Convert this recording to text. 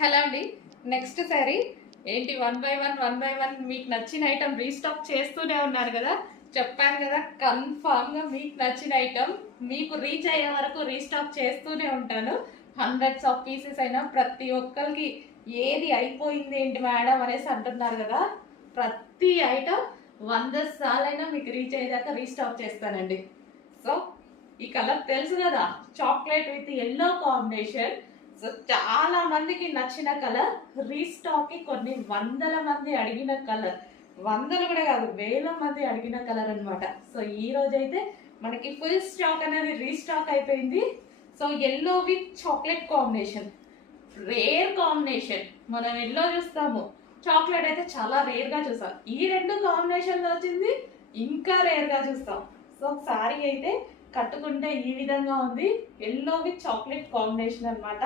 Hello అండి. Next sari ఏంటి, one by one మీకు నచ్చిన ఐటమ్ రీస్టాక్ చేస్తూనే ఉన్నారు కదా. చెప్పాను కదా, కన్ఫామ్గా మీకు నచ్చిన ఐటమ్ మీకు రీచ్ అయ్యే వరకు రీస్టాక్ చేస్తూనే ఉంటాను. హండ్రెడ్స్ ఆఫ్ పీసెస్ అయినా ప్రతి ఒక్కరికి ఏది అయిపోయింది ఏంటి మేడం అనేసి అంటున్నారు కదా. ప్రతి ఐటమ్ 100 సార్లైనా మీకు రీచ్ అయ్యేదాకా రీస్టాక్ చేస్తానండి. సో ఈ కలర్ తెలుసు కదా, chocolate with yellow combination. So చాలా మందికి నచ్చిన కలర్, రీస్టాక్ కి కొన్ని వందల మంది అడిగిన కలర్, వందలు కూడా కాదు వేల మంది అడిగిన కలర్ అన్నమాట. సో ఈ రోజు అయితే మనకి ఫుల్ స్టాక్ అనేది రీస్టాక్ అయిపోయింది. So yellow with chocolate combination, rare combination. మనం ఎల్లో చూస్తాము, చాక్లెట్ అయితే చాలా రేర్ గా చూస్తాం. ఈ రెండు కాంబినేషన్ లో వచ్చింది ఇంకా రేర్ గా చూస్తాం. సో సారీ అయితే కట్టుకుంటే ఈ విధంగా ఉంది, ఎల్లో విత్ చాక్లెట్ కాంబినేషన్ అన్నమాట.